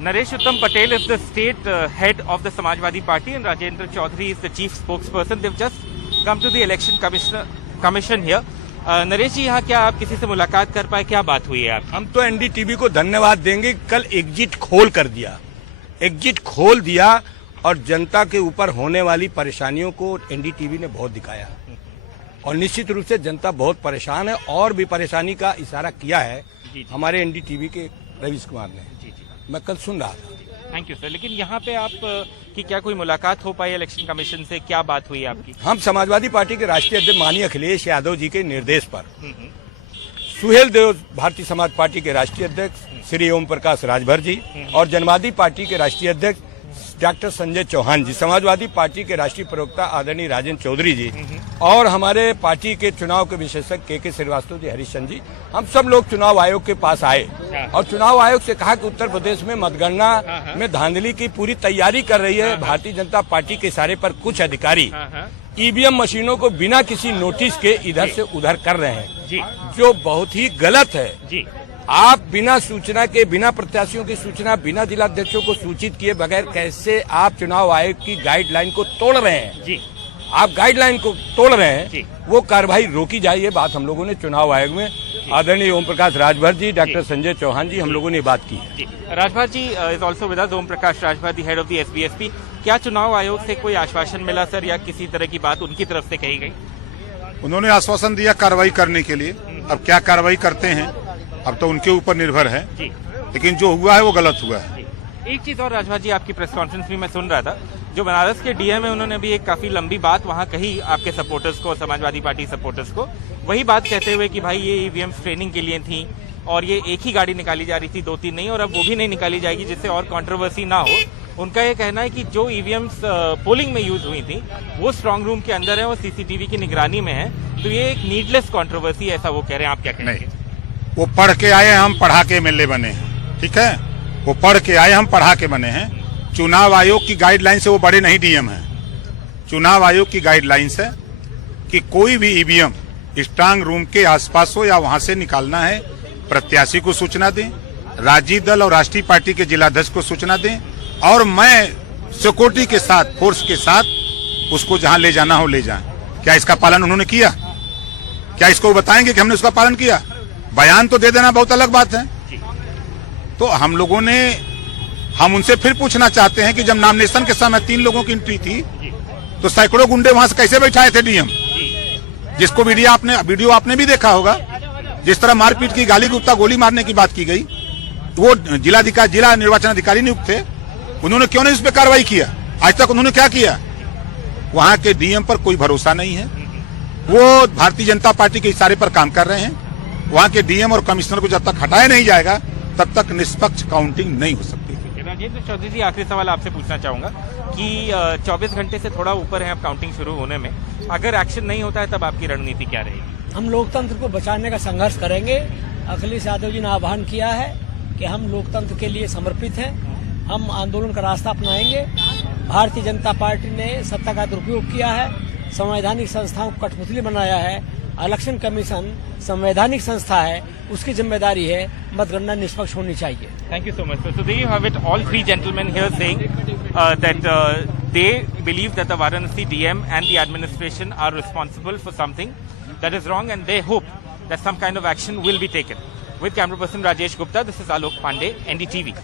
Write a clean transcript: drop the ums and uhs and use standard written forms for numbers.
Naresh Uttam Patel is the state head of the Samajwadi Party and Rajendra Chaudhary is the chief spokesperson. They've just come to the election commission here. Naresh जी, यहाँ क्या आप किसी से मुलाकात कर पाए, क्या बात हुई है आप? हम तो एनडीटीवी को धन्यवाद देंगे। कल एग्जिट खोल दिया और जनता के ऊपर होने वाली परेशानियों को एनडीटीवी ने बहुत दिखाया और निश्चित रूप से जनता बहुत परेशान है और भी परेशानी का इशारा किया है हमारे एनडीटीवी के रवीश कुमार ने। मैं कल सुन रहा था। Thank you sir. लेकिन यहाँ पे आप की क्या कोई मुलाकात हो पाई इलेक्शन कमीशन से, क्या बात हुई आपकी? हम समाजवादी पार्टी के राष्ट्रीय अध्यक्ष माननीय अखिलेश यादव जी के निर्देश पर सुहेल देव भारतीय समाज पार्टी के राष्ट्रीय अध्यक्ष श्री ओम प्रकाश राजभर जी और जनवादी पार्टी के राष्ट्रीय अध्यक्ष डॉक्टर संजय चौहान जी, समाजवादी पार्टी के राष्ट्रीय प्रवक्ता आदरणीय राजेंद्र चौधरी जी और हमारे पार्टी के चुनाव के विशेषज्ञ के श्रीवास्तव जी, हरिश्चंद्र जी, हम सब लोग चुनाव आयोग के पास आए और चुनाव आयोग से कहा कि उत्तर प्रदेश में मतगणना में धांधली की पूरी तैयारी कर रही है भारतीय जनता पार्टी के इशारे पर कुछ अधिकारी ईवीएम मशीनों को बिना किसी नोटिस के इधर से उधर कर रहे हैं, जो बहुत ही गलत है। आप बिना सूचना के, बिना प्रत्याशियों की सूचना, बिना जिलाध्यक्षों को सूचित किए बगैर कैसे आप चुनाव आयोग की गाइडलाइन को तोड़ रहे हैं? आप गाइडलाइन को तोड़ रहे हैं, वो कार्रवाई रोकी जाए। ये बात हम लोगों ने चुनाव आयोग में आदरणीय ओम प्रकाश राजभर जी, डॉक्टर संजय चौहान जी, हम लोगों ने बात की है। Rajbhar ji is also with us, Om Prakash Rajbhar the head of the SBSP. क्या चुनाव आयोग से कोई आश्वासन मिला सर, या किसी तरह की बात उनकी तरफ से कही गई? उन्होंने आश्वासन दिया कार्रवाई करने के लिए। अब क्या कार्रवाई करते हैं अब तो उनके ऊपर निर्भर है, लेकिन जो हुआ है वो गलत हुआ है। एक चीज और राजभर जी, आपकी प्रेस कॉन्फ्रेंस भी मैं सुन रहा था, जो बनारस के डीएम है उन्होंने भी एक काफी लंबी बात वहां कही आपके सपोर्टर्स को, समाजवादी पार्टी सपोर्टर्स को, वही बात कहते हुए कि भाई ये ईवीएम ट्रेनिंग के लिए थी और ये एक ही गाड़ी निकाली जा रही थी, 2-3 नहीं, और अब वो भी नहीं निकाली जाएगी जिससे और कंट्रोवर्सी ना हो। उनका ये कहना है कि जो ईवीएम्स पोलिंग में यूज हुई थी वो स्ट्रांग रूम के अंदर है और सीसीटीवी की निगरानी में है, तो ये एक नीडलेस कंट्रोवर्सी, ऐसा वो कह रहे हैं। आप क्या कहेंगे? वो पढ़ के आए, हम पढ़ा के एमएलए बने हैं, ठीक है? वो पढ़ के आए, हम पढ़ा के बने हैं। चुनाव आयोग की गाइडलाइन से वो बड़े नहीं डीएम हैं। चुनाव आयोग की गाइडलाइंस है कि कोई भी ईवीएम स्ट्रांग रूम के आसपास हो या वहां से निकालना है, प्रत्याशी को सूचना दें, राज्य दल और राष्ट्रीय पार्टी के जिलाध्यक्ष को सूचना दें और मैं सिक्योरिटी के साथ, फोर्स के साथ उसको जहां ले जाना हो ले जाएं। क्या इसका पालन उन्होंने किया? क्या इसको बताएंगे कि हमने उसका पालन किया? बयान तो दे देना बहुत अलग बात है। तो हम लोगों ने, हम उनसे फिर पूछना चाहते हैं कि जब नॉमिनेशन के समय 3 लोगों की एंट्री थी तो सैकड़ों गुंडे वहां से कैसे बैठाए थे डीएम? जिसको वीडियो आपने भी देखा होगा, जिस तरह मारपीट की, गाली गुप्ता, गोली मारने की बात की गई, वो जिला निर्वाचन अधिकारी नियुक्त थे, उन्होंने क्यों नहीं उस पर कार्रवाई किया? आज तक उन्होंने क्या किया? वहां के डीएम पर कोई भरोसा नहीं है। वो भारतीय जनता पार्टी के इशारे पर काम कर रहे हैं। वहां के डीएम और कमिश्नर को जब तक हटाया नहीं जाएगा तब तक निष्पक्ष काउंटिंग नहीं हो सकती। राजेंद्र चौधरी जी, आखिरी सवाल आपसे पूछना चाहूंगा कि 24 घंटे से थोड़ा ऊपर है अब काउंटिंग शुरू होने में, अगर एक्शन नहीं होता है तब आपकी रणनीति क्या रहेगी? हम लोकतंत्र को बचाने का संघर्ष करेंगे। अखिलेश यादव जी ने आह्वान किया है कि हम लोकतंत्र के लिए समर्पित हैं, हम आंदोलन का रास्ता अपनाएंगे। भारतीय जनता पार्टी ने सत्ता का दुरुपयोग किया है, संवैधानिक संस्थाओं को कठपुतली बनाया है। इलेक्शन कमीशन संवैधानिक संस्था है, उसकी जिम्मेदारी है मतगणना निष्पक्ष होनी चाहिए। Thank you so much, sir. So there you have it, all 3 gentlemen here saying that they believe that the Varanasi DM and the administration are responsible for something that is wrong, and they hope that some kind of action will be taken. With camera person Rajesh Gupta, this is Alok Pandey, NDTV.